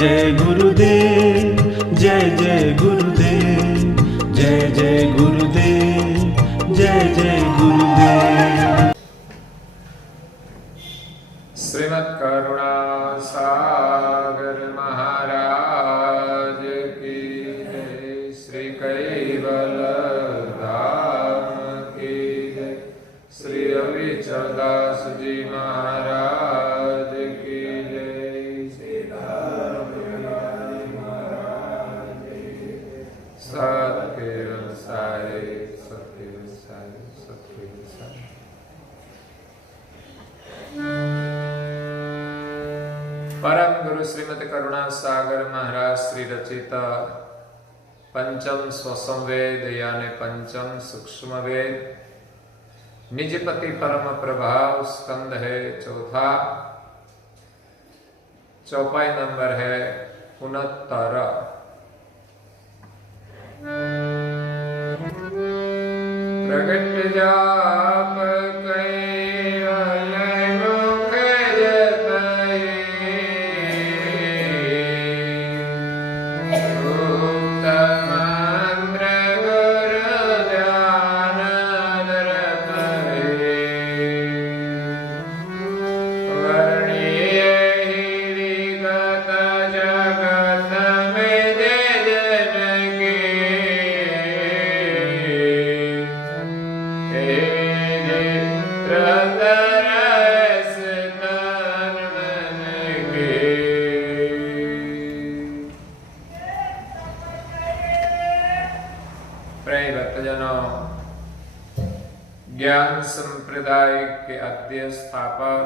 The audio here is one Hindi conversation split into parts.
जय गुरुदेव, जय जय गुरुदेव, जय जय गुरुदेव, जय जय गुरुदेव। श्रीमद् करुणा सागर महाराज की जय, श्री कैवल धाम की जय, श्री अविचल दास जी महाराज की जय, श्री धर्म महाराज की जय। सत्य साई सत्य साई सत्य साई। परम गुरु श्रीमती करुणा सागर महाराज श्री रचित पंचम स्वसंवेद यानी पंचम सूक्ष्म वेद निजपति परम प्रभाव स्कंद है चौथा, चौपाई नंबर है 69। प्रगट जाप ज्ञान संप्रदाय के आद्य स्थापक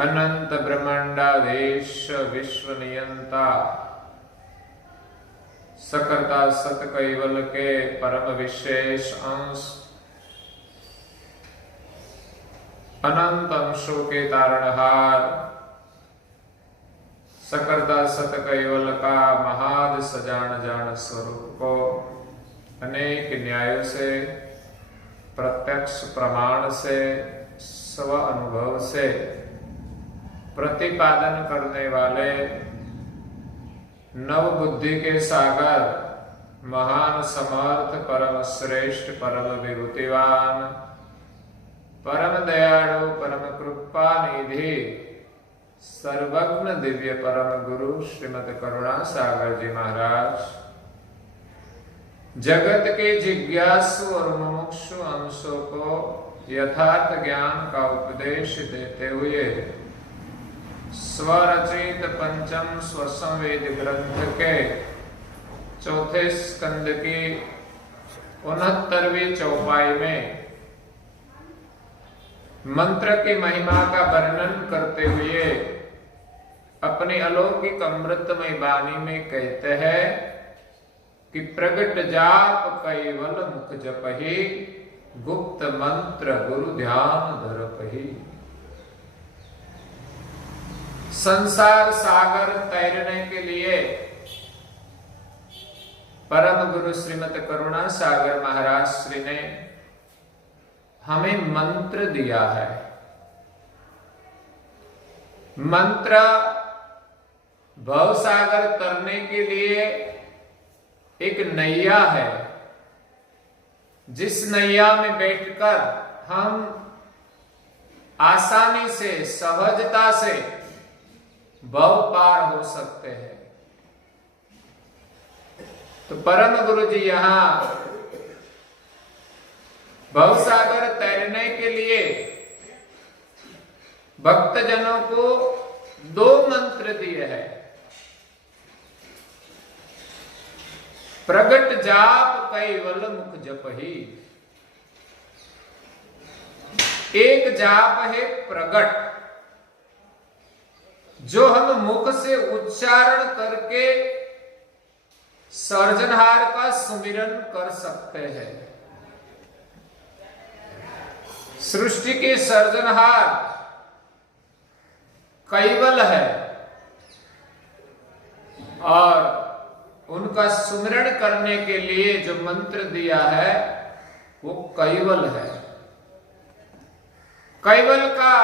अनंत ब्रह्मांडाधीश विश्व नियंता सकर्ता सत कैवल के परम विशेष अंश अनंत अंशों के तारणहार सकर्ता सत कैवल का महाद सजान जान स्वरूप को अनेक न्यायों से प्रत्यक्ष प्रमाण से स्व अनुभव से प्रतिपादन करने वाले नव बुद्धि के सागर महान समर्थ परम श्रेष्ठ परम विभूतिवान परम दयालु परम कृपा निधि सर्वज्ञ दिव्य परम गुरु श्रीमद करुणा सागर जी महाराज जगत के जिज्ञासु और मुमुक्षु अंशों को यथार्थ ज्ञान का उपदेश देते हुए स्वरचित पंचम स्वसंवेद ग्रंथ के चौथे स्कंद की 69वीं चौपाई में मंत्र की महिमा का वर्णन करते हुए अपनी अलौकिक अमृतमय वाणी में कहते हैं कि प्रगट जाप कैवल मुख जपहि गुप्त मंत्र गुरु ध्यान धरपहि। संसार सागर तैरने के लिए परम गुरु श्रीमद करुणा सागर महाराज श्री ने हमें मंत्र दिया है। मंत्र भवसागर तरने के लिए एक नैया है, जिस नैया में बैठकर हम आसानी से सहजता से भव पार हो सकते हैं। तो परम गुरु जी यहां भवसागर तैरने के लिए भक्तजनों को 2 मंत्र दिए हैं। प्रगट जाप कैवल मुख जपहि। एक जाप है प्रगट, जो हम मुख से उच्चारण करके सर्जनहार का सुमिरन कर सकते हैं। सृष्टि के सर्जनहार कैवल है और उनका सुमिरण करने के लिए जो मंत्र दिया है वो कैवल है। कैवल का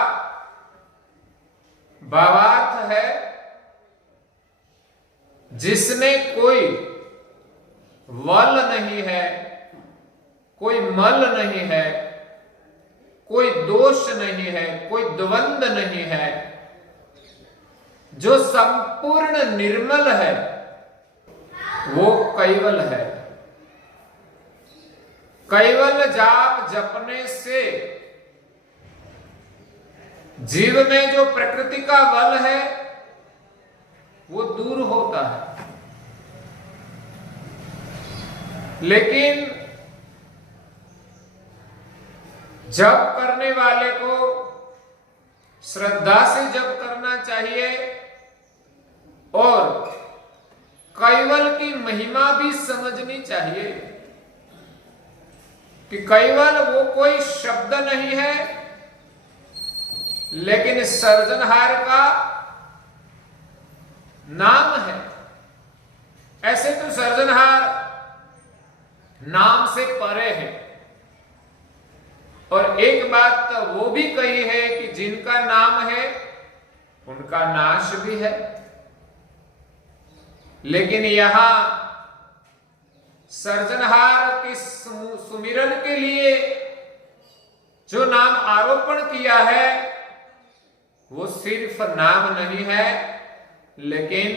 भावार्थ है जिसमें कोई वल नहीं है, कोई मल नहीं है, कोई दोष नहीं है, कोई द्वंद नहीं है, जो संपूर्ण निर्मल है, वो कैवल है। कैवल जाप जपने से जीव में जो प्रकृति का बल है वो दूर होता है। लेकिन जप करने वाले को श्रद्धा से जप करना चाहिए और कैवल की महिमा भी समझनी चाहिए कि कैवल वो कोई शब्द नहीं है, लेकिन सर्जनहार का नाम है। ऐसे तो सर्जनहार नाम से परे है। और एक बात तो वो भी कही है कि जिनका नाम है उनका नाश भी है। लेकिन यहां सर्जनहार के सुमिरन के लिए जो नाम आरोपण किया है वो सिर्फ नाम नहीं है, लेकिन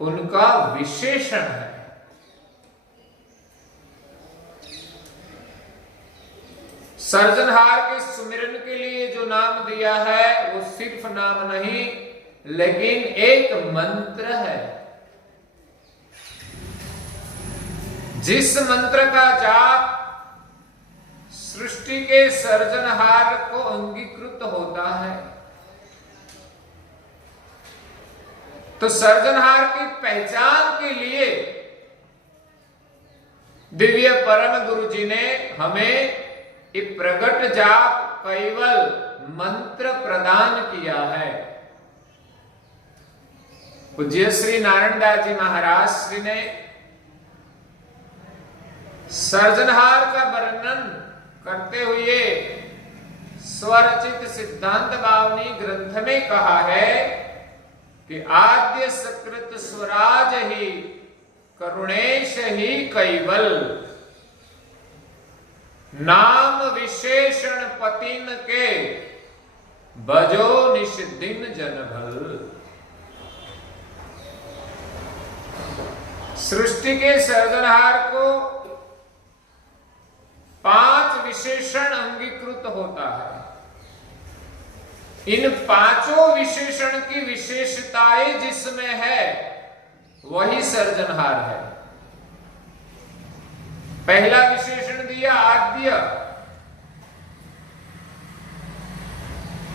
उनका विशेषण है। सर्जनहार के सुमिरन के लिए जो नाम दिया है वो सिर्फ नाम नहीं, लेकिन एक मंत्र है। जिस मंत्र का जाप सृष्टि के सर्जनहार को अंगीकृत होता है, तो सर्जनहार की पहचान के लिए दिव्य परम गुरु जी ने हमें ये प्रगट जाप कैवल मंत्र प्रदान किया है। पूज्य श्री नारायणदास जी महाराज श्री ने सर्जनहार का वर्णन करते हुए स्वरचित सिद्धांत बावनी ग्रंथ में कहा है कि आद्य सकृत स्वराज ही करुणेश ही कैवल, नाम विशेषण पतिन के भजो निषदिन जनभल। सृष्टि के सर्जनहार को 5 विशेषण अंगीकृत होता है। इन 5 विशेषण की विशेषताएं जिसमें है वही सर्जनहार है। पहला विशेषण दिया आद्य,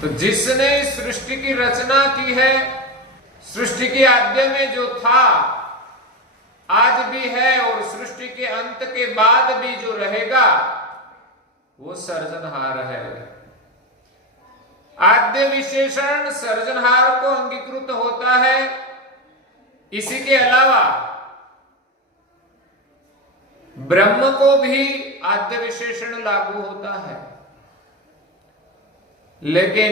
तो जिसने सृष्टि की रचना की है, सृष्टि के आद्य में जो था आज भी है और सृष्टि के अंत के बाद भी जो रहेगा वो सर्जनहार है। आद्य विशेषण सर्जनहार को अंगीकृत होता है। इसी के अलावा ब्रह्म को भी आद्य विशेषण लागू होता है, लेकिन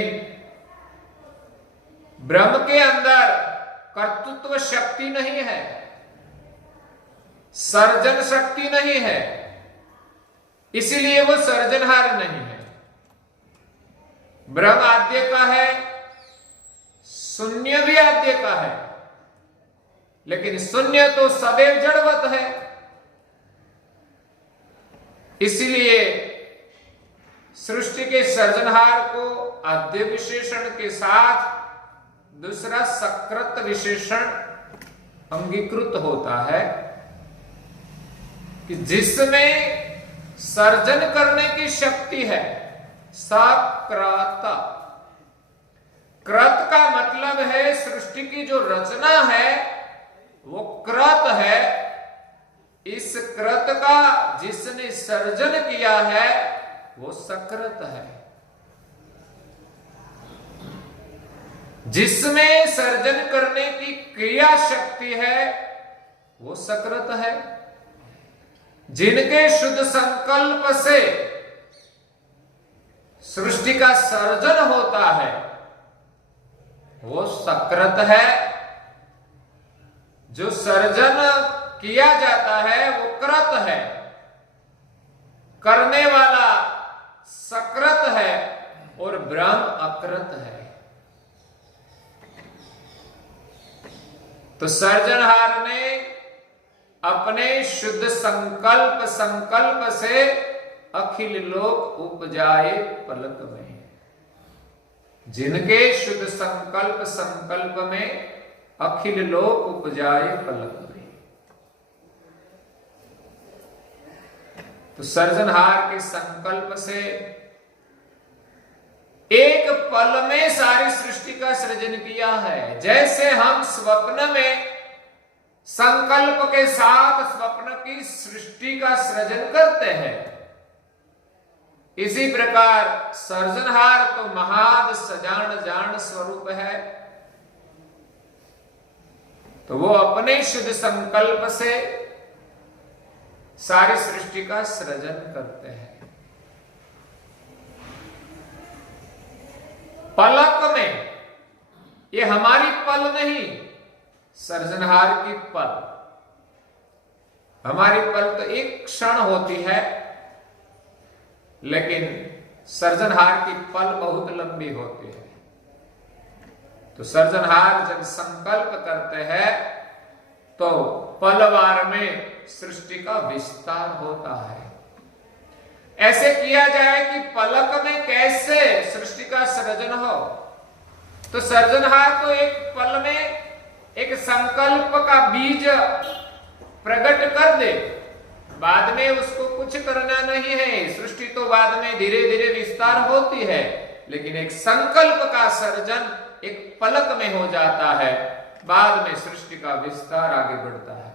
ब्रह्म के अंदर कर्तृत्व शक्ति नहीं है, सर्जन शक्ति नहीं है, इसीलिए वो सर्जनहार नहीं है। ब्रह्म आद्य का है, शून्य भी आद्य का है, लेकिन शून्य तो सदैव जड़वत है। इसलिए सृष्टि के सर्जनहार को आद्य विशेषण के साथ दूसरा सकृत विशेषण अंगीकृत होता है कि जिसमें सर्जन करने की शक्ति है। सकृत, कृत का मतलब है सृष्टि की जो रचना है वो कृत है। इस कृत का जिसने सर्जन किया है वो सकृत है। जिसमें सर्जन करने की क्रिया शक्ति है वो सकृत है। जिनके शुद्ध संकल्प से सृष्टि का सर्जन होता है वो सकृत है। जो सर्जन किया जाता है वो कृत है, करने वाला सकृत है और ब्रह्म अकृत है। तो सर्जनहार ने अपने शुद्ध संकल्प से अखिल लोक उपजाए पलक में। जिनके शुद्ध संकल्प में अखिल लोक उपजाए पलक में। तो सर्जनहार के संकल्प से एक पल में सारी सृष्टि का सृजन किया है। जैसे हम स्वप्न में संकल्प के साथ स्वप्न की सृष्टि का सृजन करते हैं, इसी प्रकार सर्जनहार तो महाद सजान जान स्वरूप है। तो वो अपने शुद्ध संकल्प से सारी सृष्टि का सृजन करते हैं। पलक में, ये हमारी पल नहीं, सर्जनहार की पल। हमारी पल तो एक क्षण होती है, लेकिन सर्जनहार की पल बहुत लंबी होती है। तो सर्जनहार जब संकल्प करते हैं तो पलवार में सृष्टि का विस्तार होता है। ऐसे किया जाए कि पलक में कैसे सृष्टि का सृजन हो। तो सर्जनहार तो एक पल में एक संकल्प का बीज प्रकट कर दे, बाद में उसको कुछ करना नहीं है। सृष्टि तो बाद में धीरे धीरे विस्तार होती है, लेकिन एक संकल्प का सर्जन एक पलक में हो जाता है, बाद में सृष्टि का विस्तार आगे बढ़ता है।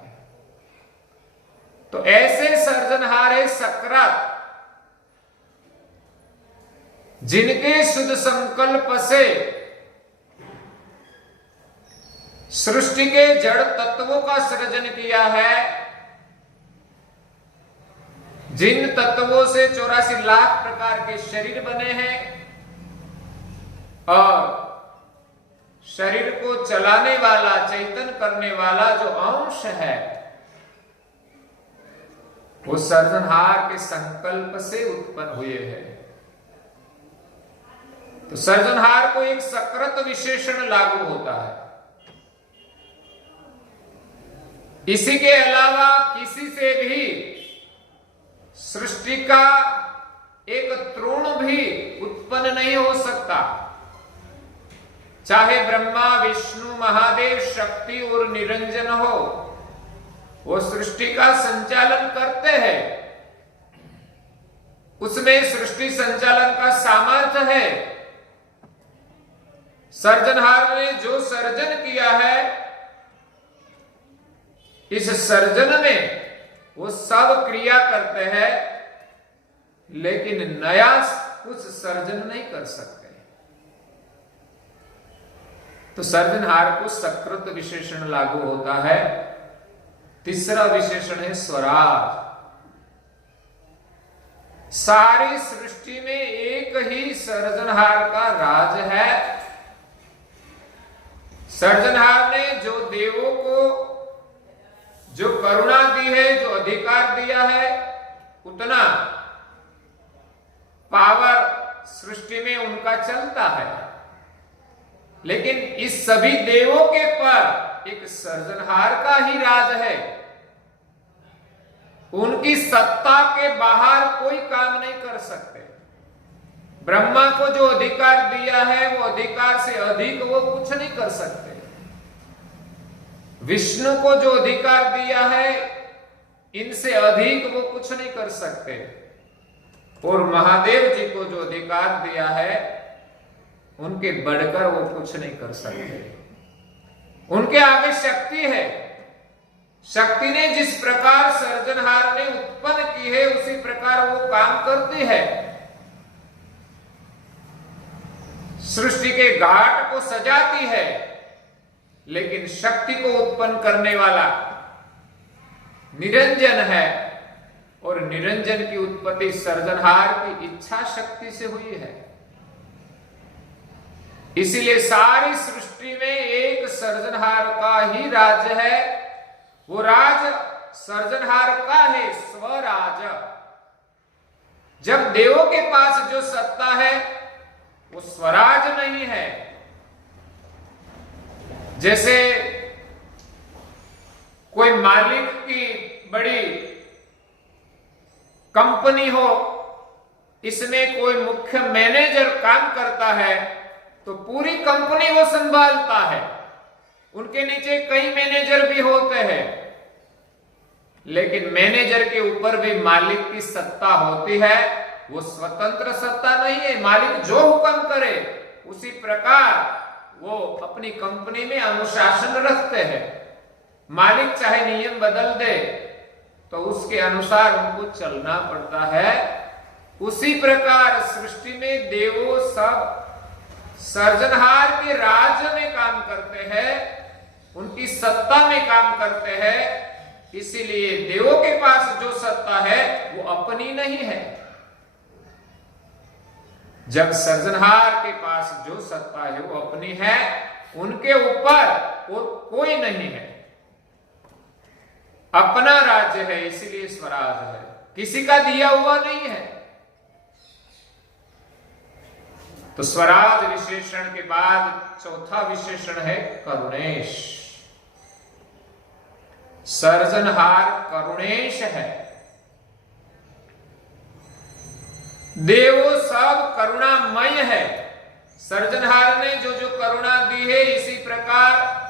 तो ऐसे सर्जनहार है सकृत, जिनके शुद्ध संकल्प से सृष्टि के जड़ तत्वों का सृजन किया है। जिन तत्वों से 84 लाख प्रकार के शरीर बने हैं और शरीर को चलाने वाला, चैतन करने वाला जो अंश है, वो सर्जनहार के संकल्प से उत्पन्न हुए हैं। तो सर्जनहार को एक सकृत विशेषण लागू होता है। इसी के अलावा किसी से भी सृष्टि का एक तृण भी उत्पन्न नहीं हो सकता। चाहे ब्रह्मा, विष्णु, महादेव, शक्ति और निरंजन हो, वो सृष्टि का संचालन करते हैं। उसमें सृष्टि संचालन का सामर्थ्य है। सर्जनहार ने जो सर्जन किया है, इस सर्जन में वो सब क्रिया करते हैं, लेकिन नया कुछ सर्जन नहीं कर सकते। तो सर्जनहार को सकृत विशेषण लागू होता है। तीसरा विशेषण है स्वराज। सारी सृष्टि में एक ही सर्जनहार का राज है। सर्जनहार ने जो देवों को जो करुणा दी है, जो अधिकार दिया है, उतना पावर सृष्टि में उनका चलता है। लेकिन इस सभी देवों के पर एक सर्जनहार का ही राज है। उनकी सत्ता के बाहर कोई काम नहीं कर सकते। ब्रह्मा को जो अधिकार दिया है, वो अधिकार से अधिक वो कुछ नहीं कर सकते। विष्णु को जो अधिकार दिया है, इनसे अधिक वो कुछ नहीं कर सकते। और महादेव जी को जो अधिकार दिया है, उनके बढ़कर वो कुछ नहीं कर सकते। उनके आगे शक्ति है। शक्ति ने जिस प्रकार सर्जनहार ने उत्पन्न की है, उसी प्रकार वो काम करती है। सृष्टि के घाट को सजाती है, लेकिन शक्ति को उत्पन्न करने वाला निरंजन है, और निरंजन की उत्पत्ति सर्जनहार की इच्छा शक्ति से हुई है। इसीलिए सारी सृष्टि में एक सर्जनहार का ही राज है। वो राज सर्जनहार का है, स्वराज। जब देवों के पास जो सत्ता है वो स्वराज नहीं है। जैसे कोई मालिक की बड़ी कंपनी हो, इसमें कोई मुख्य मैनेजर काम करता है तो पूरी कंपनी वो संभालता है। उनके नीचे कई मैनेजर भी होते हैं, लेकिन मैनेजर के ऊपर भी मालिक की सत्ता होती है। वो स्वतंत्र सत्ता नहीं है। मालिक जो हुक्म करे उसी प्रकार वो अपनी कंपनी में अनुशासन रखते हैं। मालिक चाहे नियम बदल दे तो उसके अनुसार उनको चलना पड़ता है। उसी प्रकार सृष्टि में देवों सब सर्जनहार के राज्य में काम करते हैं, उनकी सत्ता में काम करते हैं। इसीलिए देवों के पास जो सत्ता है वो अपनी नहीं है। जब सर्जनहार के पास जो सत्ता है वो अपनी है, उनके ऊपर और कोई नहीं है। अपना राज्य है, इसीलिए स्वराज है, किसी का दिया हुआ नहीं है। तो स्वराज विशेषण के बाद चौथा विशेषण है करुणेश। सर्जनहार करुणेश है। देवो सब करुणामय है। सर्जनहार ने जो जो करुणा दी है, इसी प्रकार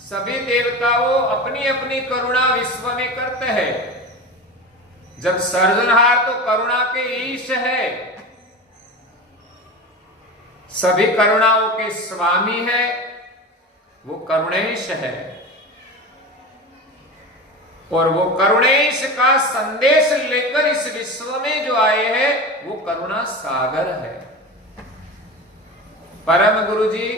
सभी देवताओं अपनी अपनी करुणा विश्व में करते हैं। जब सर्जनहार तो करुणा के ईश है, सभी करुणाओं के स्वामी है, वो करुणेश है। और वो करुणेश का संदेश लेकर इस विश्व में जो आए हैं वो करुणा सागर है। परम गुरु जी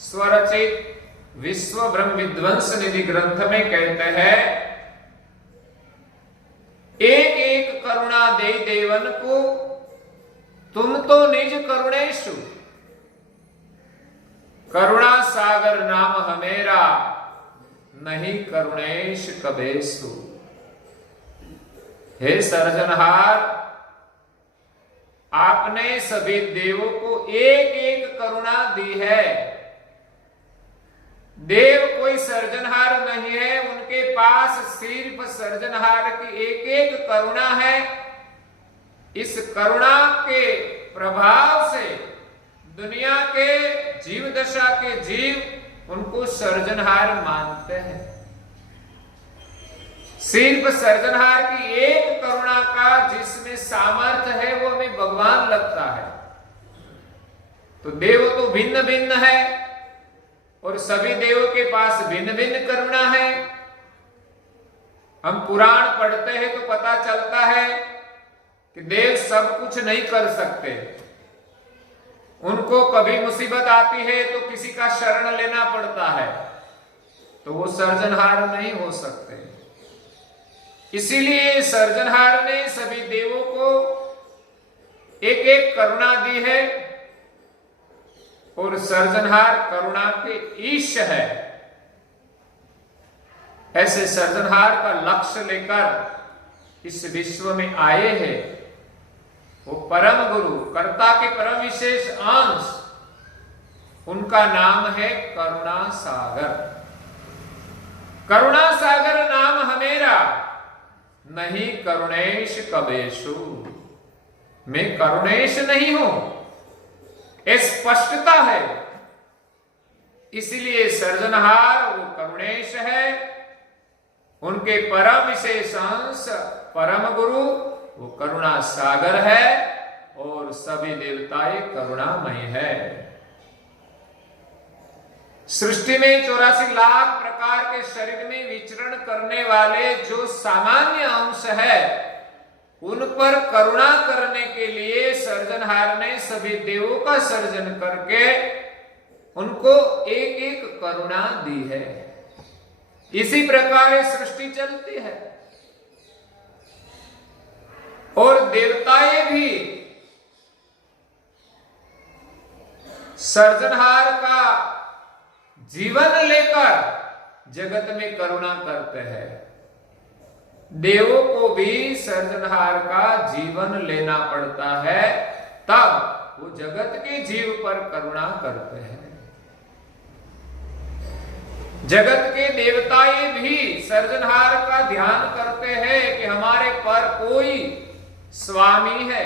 स्वरचित विश्व ब्रह्म विध्वंस निधि ग्रंथ में कहते हैं, एक एक करुणा दे देवन को, तुम तो निज करुणेशु। करुणा सागर नाम हमेरा, नहीं करुणेश कबेसु। हे सर्जनहार, आपने सभी देवों को एक एक करुणा दी है। देव कोई सर्जनहार नहीं है, उनके पास सिर्फ सर्जनहार की एक एक करुणा है। इस करुणा के प्रभाव से दुनिया के जीव दशा के जीव उनको सर्जनहार मानते हैं। सिर्फ सर्जनहार की एक करुणा का जिसमें सामर्थ्य है वो हमें भगवान लगता है। तो देव तो भिन्न भिन्न है और सभी देवों के पास भिन्न भिन्न करुणा है। हम पुराण पढ़ते हैं तो पता चलता है कि देव सब कुछ नहीं कर सकते। उनको कभी मुसीबत आती है तो किसी का शरण लेना पड़ता है, तो वो सर्जनहार नहीं हो सकते। इसीलिए सर्जनहार ने सभी देवों को एक एक करुणा दी है और सर्जनहार करुणा के ईश है। ऐसे सर्जनहार का लक्ष्य लेकर इस विश्व में आए हैं। वो परम गुरु, कर्ता के परम विशेष अंश, उनका नाम है करुणा सागर। करुणा सागर नाम हमेरा, नहीं करुणेश कबेशु। मैं करुणेश नहीं हूं, ये स्पष्टता है। इसलिए सर्जनहार वो करुणेश है। उनके परम विशेष अंश परम गुरु वो करुणा सागर है और सभी देवताएं करुणामय है। सृष्टि में 84 लाख प्रकार के शरीर में विचरण करने वाले जो सामान्य अंश है, उन पर करुणा करने के लिए सर्जनहार ने सभी देवों का सर्जन करके उनको एक एक करुणा दी है। इसी प्रकार सृष्टि चलती है और देवताएं भी सर्जनहार का जीवन लेकर जगत में करुणा करते हैं। देवों को भी सर्जनहार का जीवन लेना पड़ता है, तब वो जगत के जीव पर करुणा करते हैं। जगत के देवताएं भी सर्जनहार का ध्यान करते हैं कि हमारे पर कोई स्वामी है।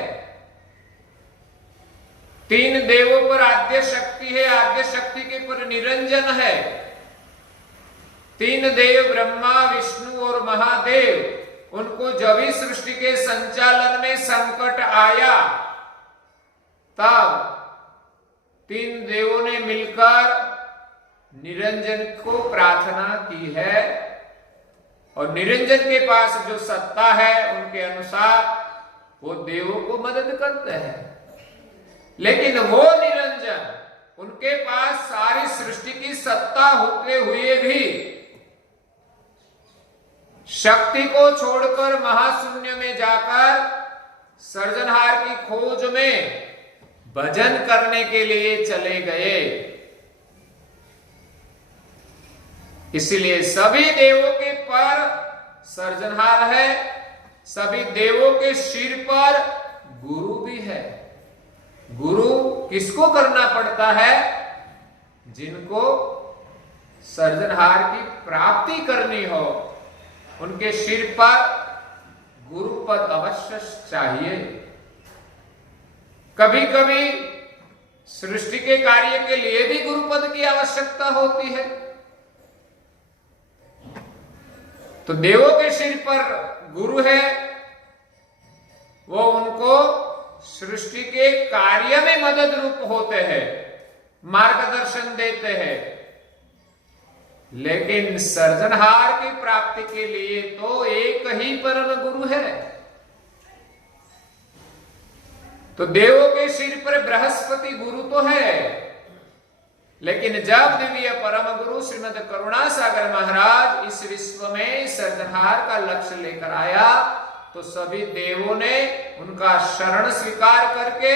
3 देवों पर आद्य शक्ति है, आद्य शक्ति के पर निरंजन है। 3 देव ब्रह्मा, विष्णु और महादेव, उनको जब भी सृष्टि के संचालन में संकट आया, तब 3 देवों ने मिलकर निरंजन को प्रार्थना की है, और निरंजन के पास जो सत्ता है उनके अनुसार वो देवों को मदद करते हैं। लेकिन वो निरंजन, उनके पास सारी सृष्टि की सत्ता होते हुए भी शक्ति को छोड़कर महाशून्य में जाकर सर्जनहार की खोज में भजन करने के लिए चले गए। इसलिए सभी देवों के पर सर्जनहार है, सभी देवों के सिर पर गुरु भी है। गुरु किसको करना पड़ता है? जिनको सर्जनहार की प्राप्ति करनी हो, उनके सिर पर गुरु पद अवश्य चाहिए। कभी कभी सृष्टि के कार्य के लिए भी गुरु पद की आवश्यकता होती है। तो देवों के सिर पर गुरु है, वो उनको सृष्टि के कार्य में मदद रूप होते हैं, मार्गदर्शन देते हैं। लेकिन सर्जनहार की प्राप्ति के लिए तो एक ही परम गुरु है। तो देवों के सिर पर बृहस्पति गुरु तो है, लेकिन जब दिव्य परम गुरु श्रीमद करुणासागर महाराज इस विश्व में सर्जनहार का लक्ष्य लेकर आया, तो सभी देवों ने उनका शरण स्वीकार करके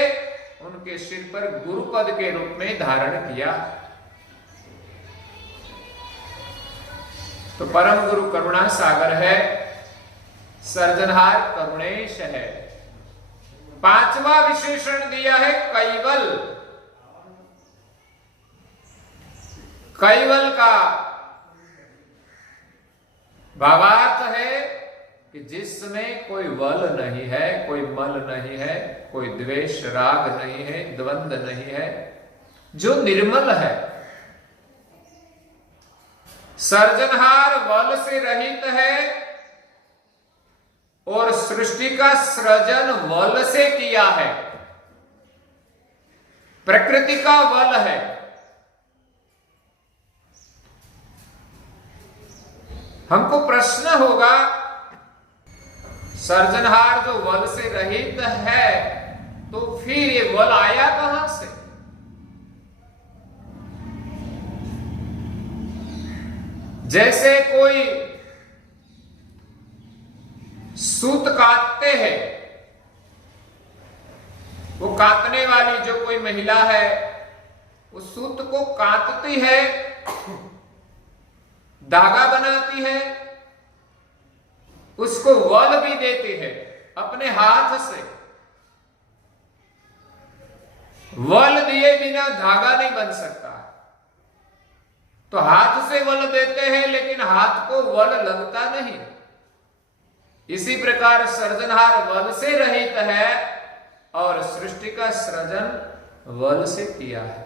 उनके सिर पर गुरु पद के रूप में धारण किया। तो परम गुरु करुणा सागर है, सर्जनहार करुणेश है। 5वां विशेषण दिया है कैवल। कैवल का भावार्थ है कि जिसमें कोई बल नहीं है, कोई मल नहीं है, कोई द्वेष राग नहीं है, द्वंद्व नहीं है, जो निर्मल है। सर्जनहार बल से रहित है और सृष्टि का सृजन बल से किया है, प्रकृति का बल है। हमको प्रश्न होगा, सर्जनहार जो बल से रहित है, तो फिर ये बल आया कहां से? जैसे कोई सूत काटते हैं, वो काटने वाली जो कोई महिला है, उस सूत को काटती है, धागा बनाती है, उसको वल भी देती है अपने हाथ से। वल दिए बिना धागा नहीं बन सकता। तो हाथ से वल देते हैं, लेकिन हाथ को वल लगता नहीं। इसी प्रकार सर्जनहार वल से रहित है और सृष्टि का सृजन वल से किया है।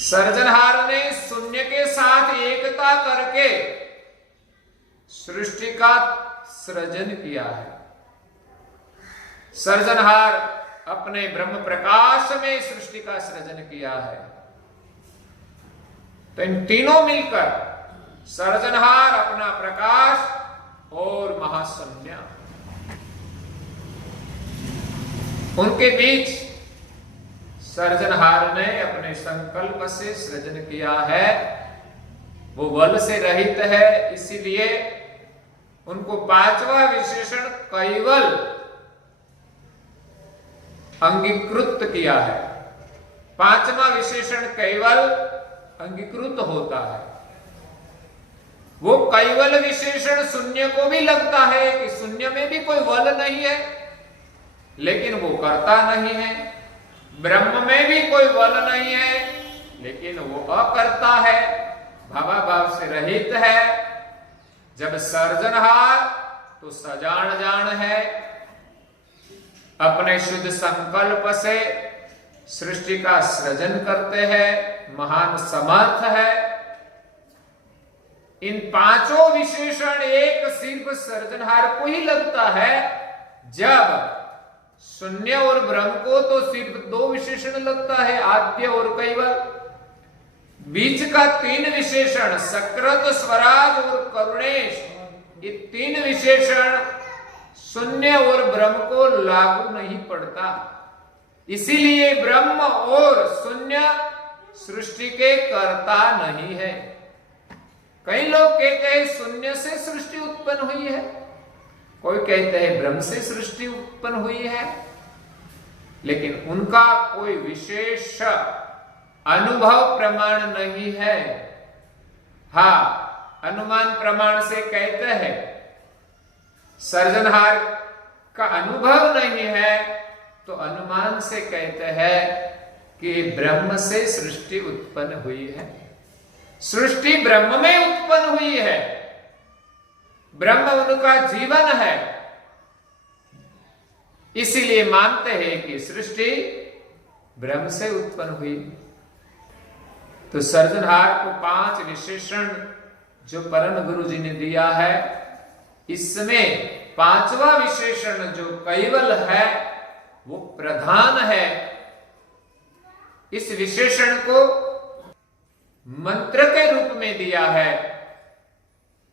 सर्जनहार ने शून्य के साथ एकता करके सृष्टि का सृजन किया है। सर्जनहार अपने ब्रह्म प्रकाश में सृष्टि का सृजन किया है। तो इन तीनों मिलकर सर्जनहार, अपना प्रकाश और महाशून्य, उनके बीच सर्जनहार ने अपने संकल्प से सृजन किया है। वो बल से रहित है, इसीलिए उनको 5वां विशेषण कैवल अंगीकृत किया है। पांचवा विशेषण कैवल अंगीकृत होता है। वो कैवल विशेषण शून्य को भी लगता है कि शून्य में भी कोई वल नहीं है, लेकिन वो करता नहीं है। ब्रह्म में भी कोई वल नहीं है, लेकिन वो अकर्ता है, भावाभाव से रहित है। जब सर्जनहार तो सजान जान है, अपने शुद्ध संकल्प से सृष्टि का सृजन करते हैं, महान समर्थ है। इन पांचों विशेषण एक सिर्फ सर्जनहार को ही लगता है। जब शून्य और ब्रह्म को तो सिर्फ दो विशेषण लगता है, आद्य और कैवल। बीच का तीन विशेषण सकृत, स्वराज और करुणेश, ये तीन विशेषण शून्य और ब्रह्म को लागू नहीं पड़ता। इसीलिए ब्रह्म और शून्य सृष्टि के कर्ता नहीं है। कई लोग कहते हैं शून्य से सृष्टि उत्पन्न हुई है, कोई कहते हैं ब्रह्म से सृष्टि उत्पन्न हुई है, लेकिन उनका कोई विशेष अनुभव प्रमाण नहीं है। हाँ, अनुमान प्रमाण से कहते हैं, सर्जनहार का अनुभव नहीं है तो अनुमान से कहते हैं कि ब्रह्म से सृष्टि उत्पन्न हुई है। सृष्टि ब्रह्म में उत्पन्न हुई है, ब्रह्म उनका जीवन है, इसीलिए मानते हैं कि सृष्टि ब्रह्म से उत्पन्न हुई। तो सर्जनहार को पांच विशेषण जो परम गुरु जी ने दिया है, इसमें पांचवा विशेषण जो कैवल है वो प्रधान है। इस विशेषण को मंत्र के रूप में दिया है।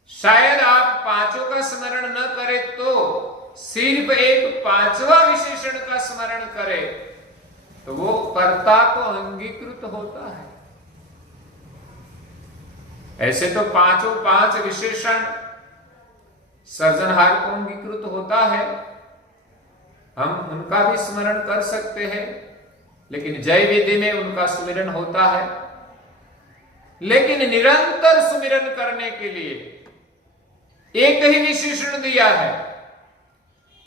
शायद आप पांचों का स्मरण न करें तो सिर्फ एक पांचवा विशेषण का स्मरण करें तो वो कर्ता को अंगीकृत होता है। ऐसे तो पांचों पांच विशेषण सर्जनहार को अंगीकृत होता है, हम उनका भी स्मरण कर सकते हैं, लेकिन जय विधि में उनका सुमिरन होता है। लेकिन निरंतर सुमिरन करने के लिए एक ही विशेषण दिया है।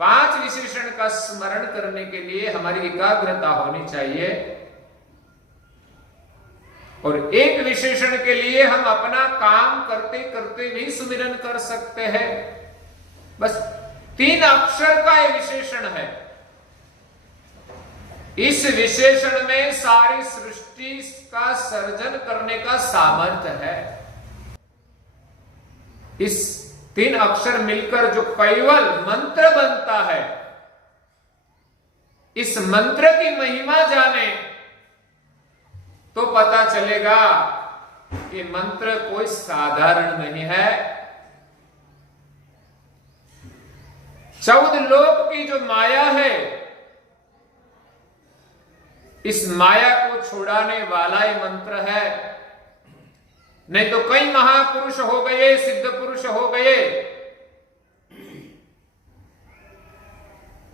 पांच विशेषण का स्मरण करने के लिए हमारी एकाग्रता होनी चाहिए, और एक विशेषण के लिए हम अपना काम करते करते भी सुमिरन कर सकते हैं। बस 3 अक्षर का ये विशेषण है। इस विशेषण में सारी सृष्टि का सर्जन करने का सामर्थ्य है। इस 3 अक्षर मिलकर जो कैवल मंत्र बनता है, इस मंत्र की महिमा जाने तो पता चलेगा कि मंत्र कोई साधारण नहीं है। 14 लोक की जो माया है, इस माया को छुड़ाने वाला ये मंत्र है। नहीं तो कई महापुरुष हो गए, सिद्ध पुरुष हो गए,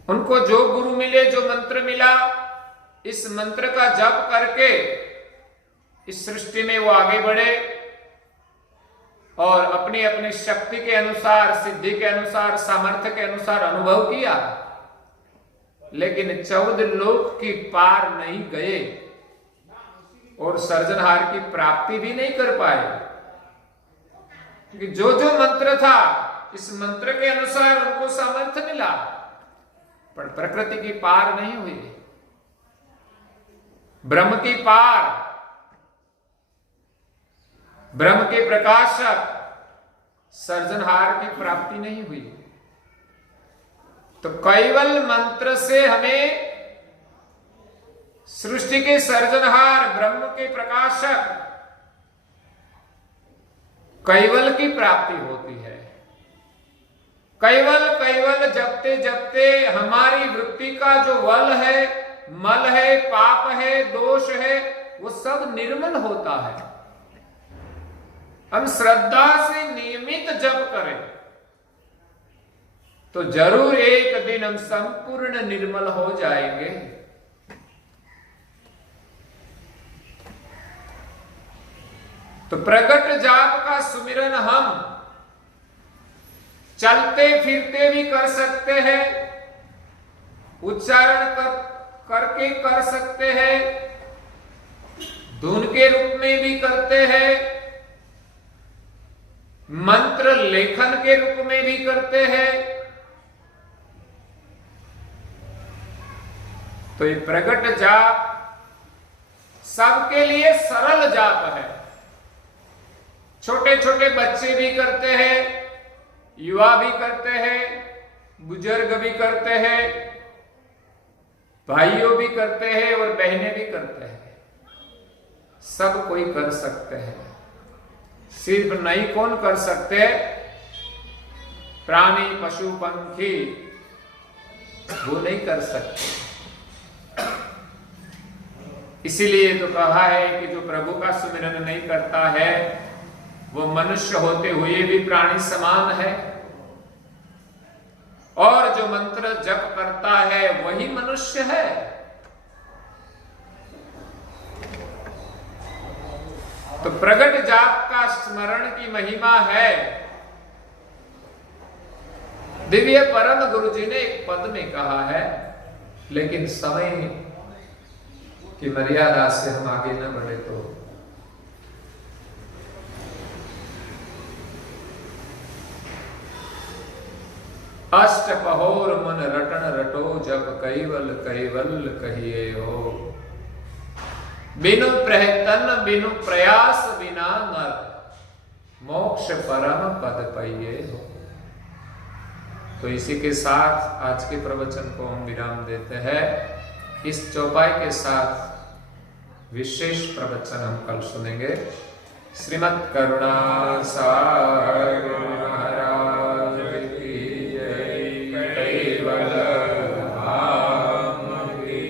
उनको जो गुरु मिले, जो मंत्र मिला, इस मंत्र का जप करके इस सृष्टि में वो आगे बढ़े और अपनी अपनी शक्ति के अनुसार, सिद्धि के अनुसार, सामर्थ्य के अनुसार अनुभव किया, लेकिन 14 लोक की पार नहीं गए और सर्जनहार की प्राप्ति भी नहीं कर पाए। क्योंकि जो जो मंत्र था, इस मंत्र के अनुसार उनको सामर्थ्य मिला, पर प्रकृति की पार नहीं हुई। ब्रह्म की पार, ब्रह्म के प्रकाशक सर्जनहार की प्राप्ति नहीं हुई। तो कैवल मंत्र से हमें सृष्टि के सर्जनहार, ब्रह्म के प्रकाशक कैवल की प्राप्ति होती है। कैवल कैवल जपते जपते हमारी वृत्ति का जो वल है, मल है, पाप है, दोष है, वो सब निर्मल होता है। हम श्रद्धा से नियमित जप करें तो जरूर एक दिन हम संपूर्ण निर्मल हो जाएंगे। तो प्रगट जाप का सुमिरन हम चलते फिरते भी कर सकते हैं, उच्चारण करके कर सकते हैं, धुन के रूप में भी करते हैं, मंत्र लेखन के रूप में भी करते हैं। तो ये प्रगट जाप सबके लिए सरल जाप है। छोटे छोटे बच्चे भी करते हैं, युवा भी करते हैं, बुजुर्ग भी करते हैं, भाइयों भी करते हैं और बहनें भी करते हैं। सब कोई कर सकते हैं। सिर्फ नहीं कौन कर सकते? प्राणी पशु पंखी वो नहीं कर सकते। इसीलिए तो कहा है कि जो प्रभु का सुमिरन नहीं करता है वो मनुष्य होते हुए भी प्राणी समान है, और जो मंत्र जप करता है वही मनुष्य है। तो प्रगट जाप का स्मरण की महिमा है। दिव्य परम गुरु जी ने एक पद में कहा है, लेकिन समय की मर्यादा से हम आगे न बढ़े तो अष्ट पहोर मन रटन रटो जब कैवल कैवल कहिए हो, बिनु प्रयत्न बिनु प्रयास बिना नर मोक्ष परम पद पाइए हो। तो इसी के साथ आज के प्रवचन को हम विराम देते हैं। इस चौपाई के साथ विशेष प्रवचन हम कल सुनेंगे। श्रीमद् करुणा सागर महाराज की जय, कैवल धाम की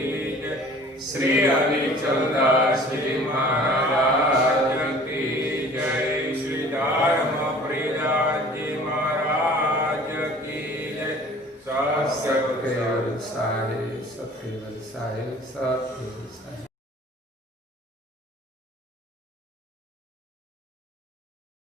जय, श्री हरिचंदास जी महाराज की जय, श्री धर्मप्रियदास जी महाराज की जय। सत्य वर्षाए सत्य वर्षाए सत्य वर्षाए।